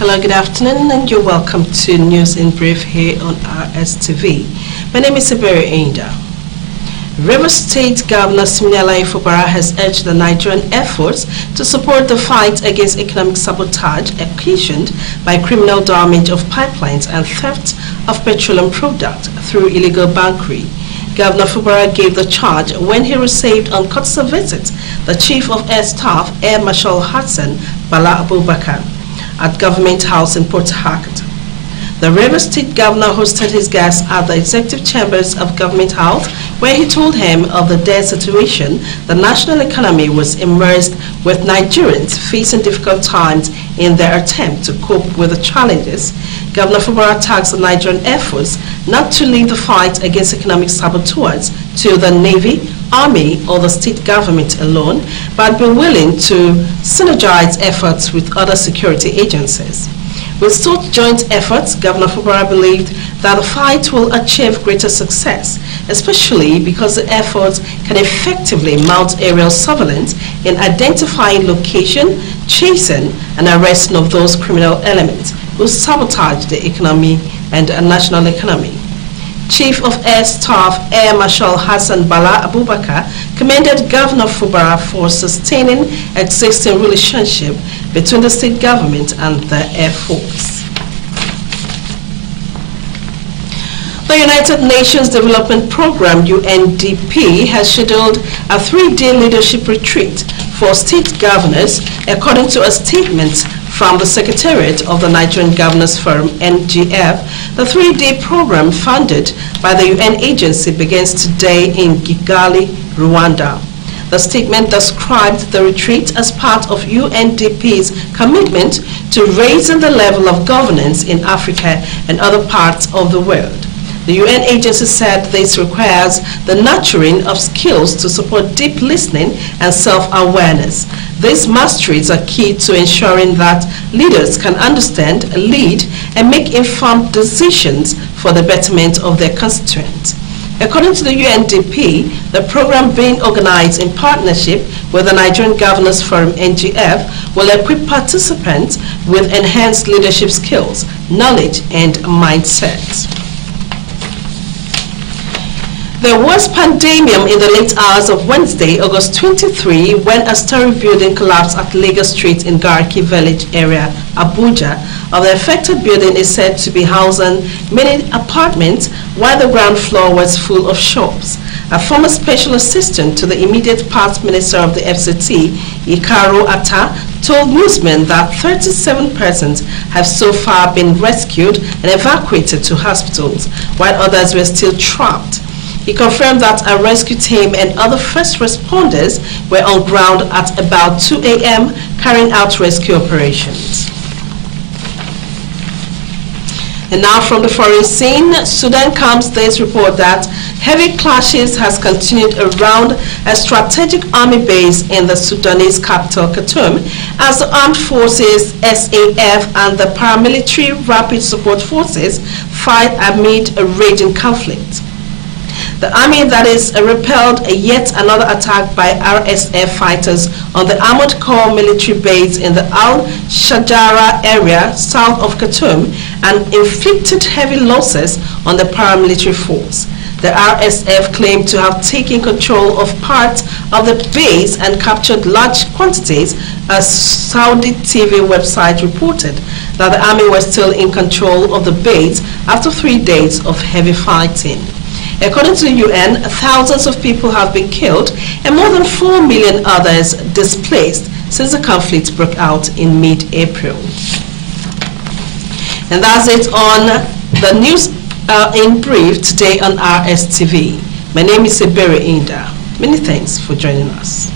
Hello, good afternoon, and you're welcome to News in Brief here on RSTV. My name is Ebere Inda. Rivers State Governor Siminala Ifobara has urged the Nigerian efforts to support the fight against economic sabotage occasioned by criminal damage of pipelines and theft of petroleum products through illegal bunkering. Governor Ifobara gave the charge when he received on courtesy visit the Chief of Air Staff, Air Marshal Hassan Bala Abubakar, at Government House in Port Harcourt. The Rivers State Governor hosted his guests at the executive chambers of Government House, where he told him of the dire situation the national economy was immersed, with Nigerians facing difficult times in their attempt to cope with the challenges. Governor Ifobara tasked the Nigerian efforts not to leave the fight against economic saboteurs to the Navy, Army, or the state government alone, but be willing to synergize efforts with other security agencies. With such joint efforts, Governor Ifobara believed that the fight will achieve greater success, especially because the efforts can effectively mount aerial surveillance in identifying location, chasing, and arresting of those criminal elements who sabotage the economy and the national economy. Chief of Air Staff Air Marshal Hassan Bala Abubakar commended Governor Ifobara for sustaining existing relationship between the state government and the Air Force. The United Nations Development Programme UNDP has scheduled a 3-day leadership retreat for state governors, according to a statement from the Secretariat of the Nigerian Governors Forum, NGF. The 3-day program, funded by the UN agency, begins today in Kigali, Rwanda. The statement described the retreat as part of UNDP's commitment to raising the level of governance in Africa and other parts of the world. The UN agency said this requires the nurturing of skills to support deep listening and self-awareness. These masteries are key to ensuring that leaders can understand, lead, and make informed decisions for the betterment of their constituents. According to the UNDP, the program, being organized in partnership with the Nigerian Governors Forum, NGF, will equip participants with enhanced leadership skills, knowledge, and mindset. There was pandemonium in the late hours of Wednesday, August 23, when a story building collapsed at Lagos Street in Garki Village area, Abuja. The affected building is said to be housing many apartments, while the ground floor was full of shops. A former special assistant to the immediate past minister of the FCT, Ikaro Atta, told newsmen that 37 persons have so far been rescued and evacuated to hospitals, while others were still trapped. He confirmed that a rescue team and other first responders were on ground at about 2 a.m. carrying out rescue operations. And now from the foreign scene, Sudan comes this report that heavy clashes has continued around a strategic army base in the Sudanese capital, Khartoum, as the armed forces, SAF, and the paramilitary rapid support forces fight amid a raging conflict. The army, that is, repelled yet another attack by RSF fighters on the Armored Corps military base in the Al-Shajara area south of Khartoum and inflicted heavy losses on the paramilitary force. The RSF claimed to have taken control of parts of the base and captured large quantities. A Saudi TV website reported that the army was still in control of the base after 3 days of heavy fighting. According to the UN, thousands of people have been killed and more than 4 million others displaced since the conflict broke out in mid-April. And that's it on the news in brief today on RSTV. My name is Ebere Inda. Many thanks for joining us.